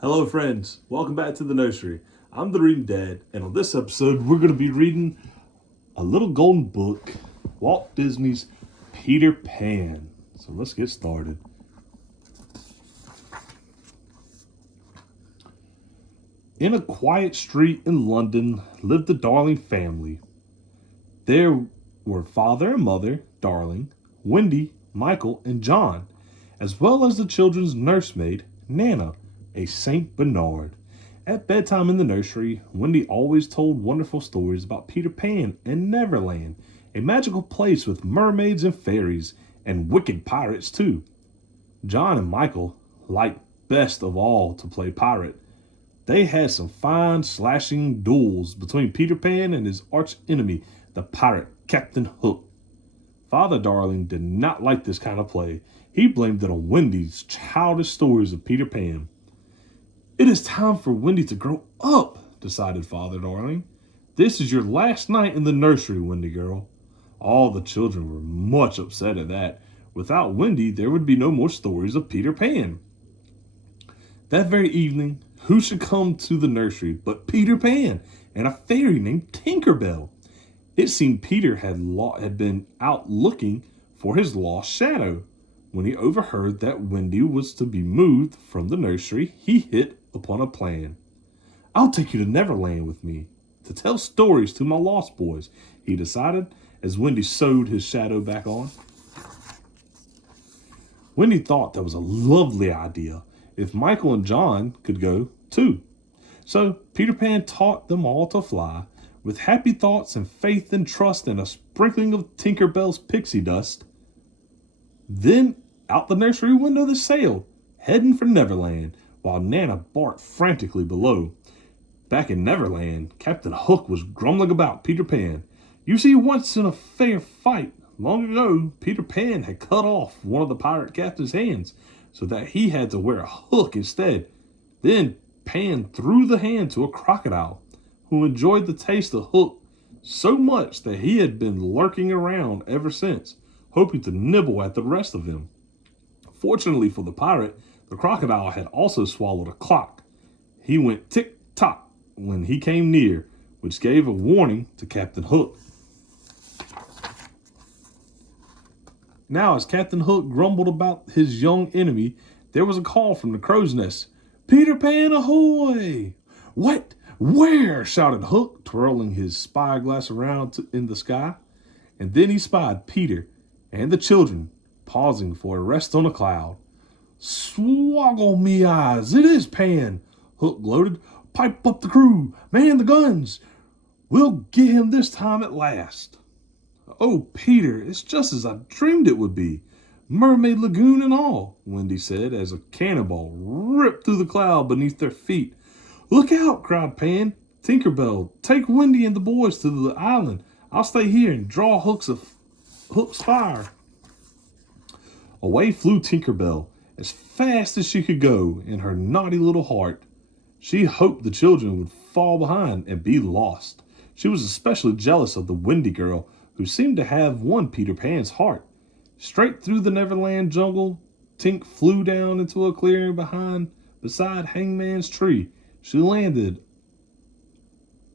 Hello, friends. Welcome back to the nursery. I'm the Reading Dad, and on this episode, we're going to be reading a little golden book, Walt Disney's Peter Pan. So let's get started. In a quiet street in London lived the Darling family. There were father and mother, Darling, Wendy, Michael, and John, as well as the children's nursemaid, Nana, a Saint Bernard. At bedtime in the nursery, Wendy always told wonderful stories about Peter Pan and Neverland, a magical place with mermaids and fairies, and wicked pirates too. John and Michael liked best of all to play pirate. They had some fine slashing duels between Peter Pan and his arch enemy, the pirate Captain Hook. Father Darling did not like this kind of play. He blamed it on Wendy's childish stories of Peter Pan. It is time for Wendy to grow up, decided Father Darling. This is your last night in the nursery, Wendy girl. All the children were much upset at that. Without Wendy, there would be no more stories of Peter Pan. That very evening, who should come to the nursery but Peter Pan and a fairy named Tinkerbell. It seemed Peter had been out looking for his lost shadow. When he overheard that Wendy was to be moved from the nursery, he hit upon a plan. I'll take you to Neverland with me to tell stories to my lost boys, he decided as Wendy sewed his shadow back on. Wendy thought that was a lovely idea if Michael and John could go too. So Peter Pan taught them all to fly with happy thoughts and faith and trust and a sprinkling of Tinkerbell's pixie dust. Then out the nursery window they sailed, heading for Neverland, while Nana barked frantically below. Back in Neverland, Captain Hook was grumbling about Peter Pan. You see, once in a fair fight, long ago, Peter Pan had cut off one of the pirate captain's hands, so that he had to wear a hook instead. Then Pan threw the hand to a crocodile, who enjoyed the taste of Hook so much that he had been lurking around ever since, hoping to nibble at the rest of him. Fortunately for the pirate, the crocodile had also swallowed a clock. He went tick-tock when he came near, which gave a warning to Captain Hook. Now, as Captain Hook grumbled about his young enemy, there was a call from the crow's nest. Peter Pan ahoy! What? Where? Shouted Hook, twirling his spyglass around in the sky. And then he spied Peter and the children, pausing for a rest on a cloud. Swoggle me eyes, it is Pan, Hook gloated. Pipe up the crew, man the guns. We'll get him this time at last. Oh, Peter, it's just as I dreamed it would be. Mermaid Lagoon and all, Wendy said as a cannonball ripped through the cloud beneath their feet. Look out, cried Pan. Tinkerbell, take Wendy and the boys to the island. I'll stay here and draw Hook's fire. Away flew Tinkerbell as fast as she could go in her naughty little heart. She hoped the children would fall behind and be lost. She was especially jealous of the Wendy girl, who seemed to have won Peter Pan's heart. Straight through the Neverland jungle, Tink flew down into a clearing beside Hangman's tree. She landed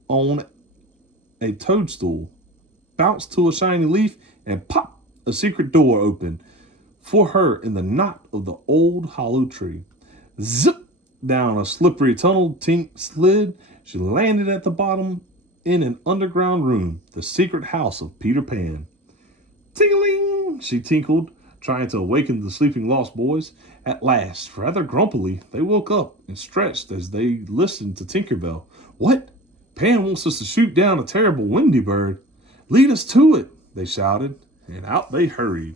on a toadstool, bounced to a shiny leaf, and pop! A secret door opened for her in the knot of the old hollow tree. Zip! Down a slippery tunnel Tink slid. She landed at the bottom in an underground room, the secret house of Peter Pan. Ting-a-ling! She tinkled, trying to awaken the sleeping lost boys. At last, rather grumpily, they woke up and stretched as they listened to Tinkerbell. What? Pan wants us to shoot down a terrible Wendy bird. Lead us to it, they shouted, and out they hurried.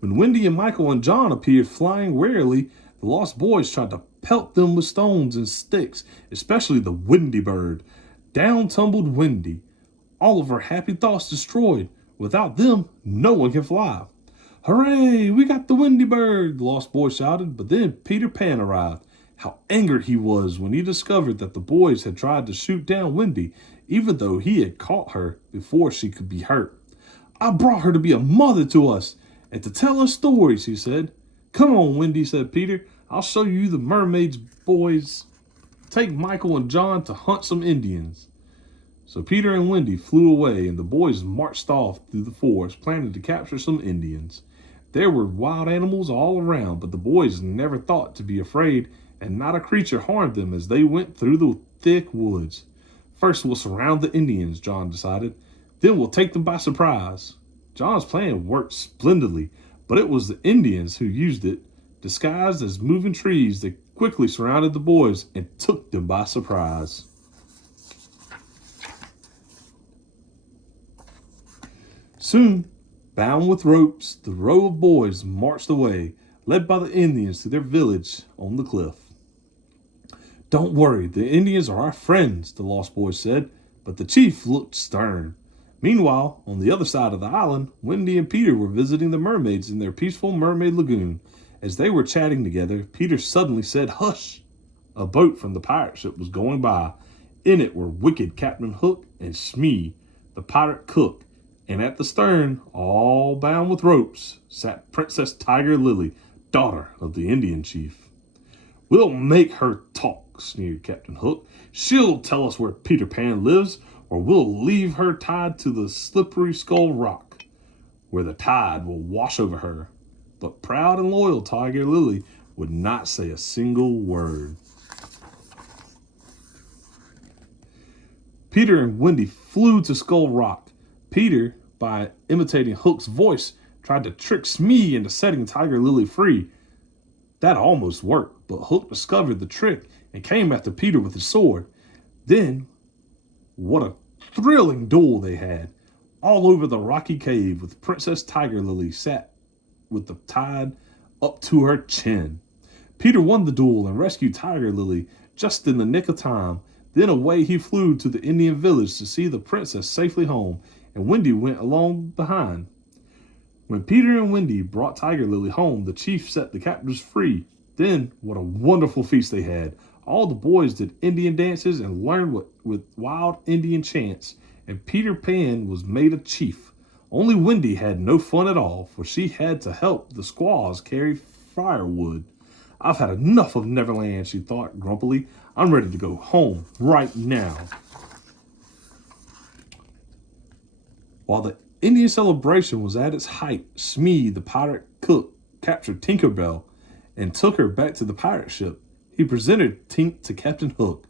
When Wendy and Michael and John appeared flying warily, the lost boys tried to pelt them with stones and sticks, especially the Wendy bird. Down tumbled Wendy, all of her happy thoughts destroyed. Without them, no one can fly. Hooray, we got the Wendy bird, the lost boy shouted, but then Peter Pan arrived. How angered he was when he discovered that the boys had tried to shoot down Wendy, even though he had caught her before she could be hurt. I brought her to be a mother to us and to tell us stories, he said. Come on, Wendy, said Peter. I'll show you the mermaids, boys. Take Michael and John to hunt some Indians. So Peter and Wendy flew away, and the boys marched off through the forest, planning to capture some Indians. There were wild animals all around, but the boys never thought to be afraid, and not a creature harmed them as they went through the thick woods. First, we'll surround the Indians, John decided. Then we'll take them by surprise. John's plan worked splendidly, but it was the Indians who used it. Disguised as moving trees, they quickly surrounded the boys and took them by surprise. Soon, bound with ropes, the row of boys marched away, led by the Indians to their village on the cliff. Don't worry, the Indians are our friends, the lost boys said, but the chief looked stern. Meanwhile, on the other side of the island, Wendy and Peter were visiting the mermaids in their peaceful mermaid lagoon. As they were chatting together, Peter suddenly said, "Hush!" A boat from the pirate ship was going by. In it were wicked Captain Hook and Smee, the pirate cook, and at the stern, all bound with ropes, sat Princess Tiger Lily, daughter of the Indian chief. "We'll make her talk," sneered Captain Hook. "She'll tell us where Peter Pan lives, or we'll leave her tied to the slippery skull rock, where the tide will wash over her." But proud and loyal Tiger Lily would not say a single word. Peter and Wendy flew to Skull Rock. Peter, by imitating Hook's voice, tried to trick Smee into setting Tiger Lily free. That almost worked, but Hook discovered the trick and came after Peter with his sword. Then, what a thrilling duel they had. All over the rocky cave with Princess Tiger Lily sat with the tide up to her chin. Peter won the duel and rescued Tiger Lily just in the nick of time. Then away he flew to the Indian village to see the princess safely home, and Wendy went along behind. When Peter and Wendy brought Tiger Lily home, the chief set the captives free. Then, what a wonderful feast they had. All the boys did Indian dances and learned with wild Indian chants, and Peter Pan was made a chief. Only Wendy had no fun at all, for she had to help the squaws carry firewood. "I've had enough of Neverland," she thought grumpily. "I'm ready to go home right now." While the Indian celebration was at its height, Smee, the pirate cook, captured Tinkerbell and took her back to the pirate ship. He presented Tink to Captain Hook.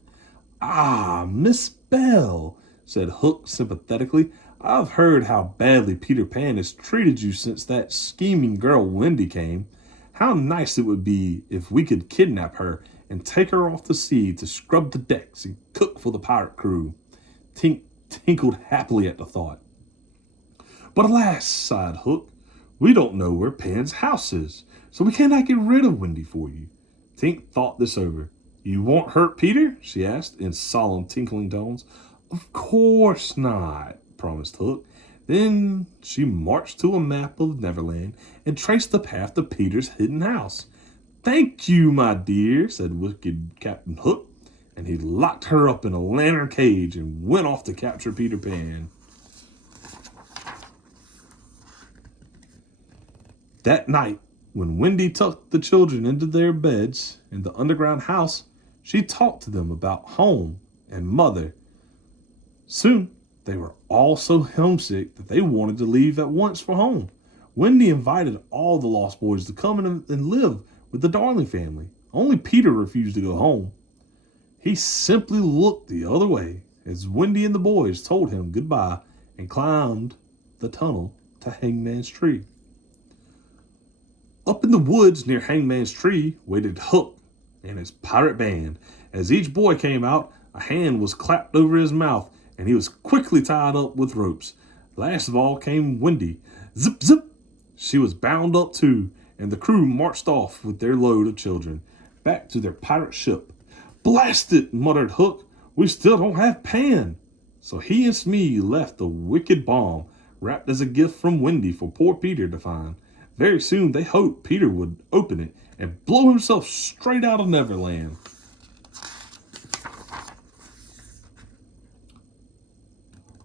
"Ah, Miss Belle," said Hook sympathetically. "I've heard how badly Peter Pan has treated you since that scheming girl Wendy came. How nice it would be if we could kidnap her and take her off the sea to scrub the decks and cook for the pirate crew." Tink tinkled happily at the thought. "But alas," sighed Hook, "we don't know where Pan's house is, so we cannot get rid of Wendy for you." Tink thought this over. "You won't hurt Peter?" she asked in solemn, tinkling tones. "Of course not," promised Hook. Then she marched to a map of Neverland and traced the path to Peter's hidden house. "Thank you, my dear," said wicked Captain Hook, and he locked her up in a lantern cage and went off to capture Peter Pan. That night, when Wendy tucked the children into their beds in the underground house, she talked to them about home and mother. Soon, they were all so homesick that they wanted to leave at once for home. Wendy invited all the Lost Boys to come in and live with the Darling family. Only Peter refused to go home. He simply looked the other way as Wendy and the boys told him goodbye and climbed the tunnel to Hangman's Tree. Up in the woods near Hangman's Tree waited Hook and his pirate band. As each boy came out, a hand was clapped over his mouth and he was quickly tied up with ropes. Last of all came Wendy. Zip, zip! She was bound up too, and the crew marched off with their load of children, back to their pirate ship. "Blast it," muttered Hook. "We still don't have Pan." So he and Smee left the wicked bomb, wrapped as a gift from Wendy for poor Peter to find. Very soon they hoped Peter would open it and blow himself straight out of Neverland.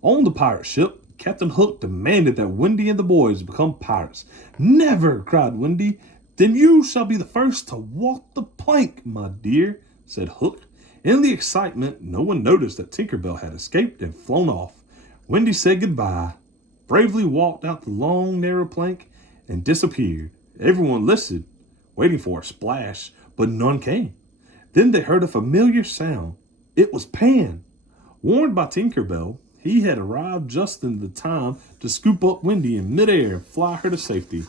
On the pirate ship, Captain Hook demanded that Wendy and the boys become pirates. "Never!" cried Wendy. Then you shall be the first to walk the plank, my dear, said Hook. In the excitement, no one noticed that Tinkerbell had escaped and flown off. Wendy said goodbye, bravely walked out the long, narrow plank, and disappeared. Everyone listened, waiting for a splash, but none came. Then they heard a familiar sound. It was Pan. Warned by Tinkerbell, he had arrived just in the time to scoop up Wendy in midair and fly her to safety.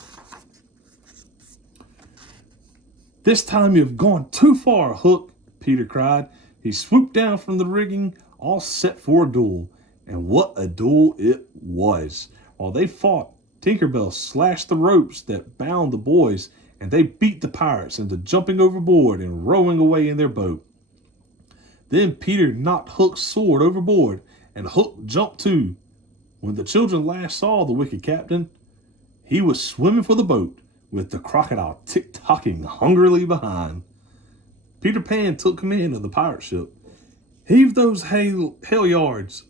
This time you've gone too far, Hook, Peter cried. He swooped down from the rigging, all set for a duel. And what a duel it was. While they fought, Tinkerbell slashed the ropes that bound the boys, and they beat the pirates into jumping overboard and rowing away in their boat. Then Peter knocked Hook's sword overboard, and Hook jumped too. When the children last saw the wicked captain, he was swimming for the boat, with the crocodile tick-tocking hungrily behind. Peter Pan took command of the pirate ship. Heave those halyards.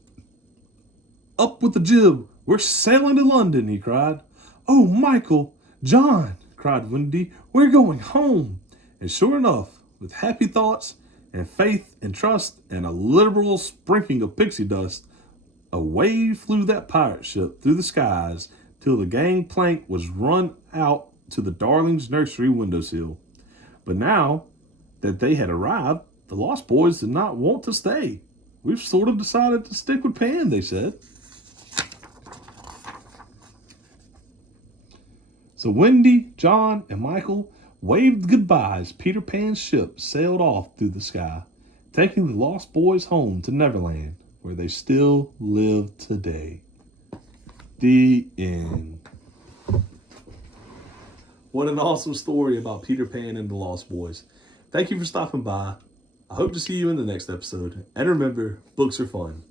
Up with the jib. We're sailing to London, he cried. Oh, Michael, John, cried Wendy, we're going home. And sure enough, with happy thoughts and faith and trust and a liberal sprinkling of pixie dust, away flew that pirate ship through the skies till the gangplank was run out to the darling's nursery windowsill. But now that they had arrived, the Lost Boys did not want to stay. We've sort of decided to stick with Pan, they said. So Wendy, John, and Michael waved goodbye as Peter Pan's ship sailed off through the sky, taking the Lost Boys home to Neverland, where they still live today. The end. What an awesome story about Peter Pan and the Lost Boys. Thank you for stopping by. I hope to see you in the next episode. And remember, books are fun.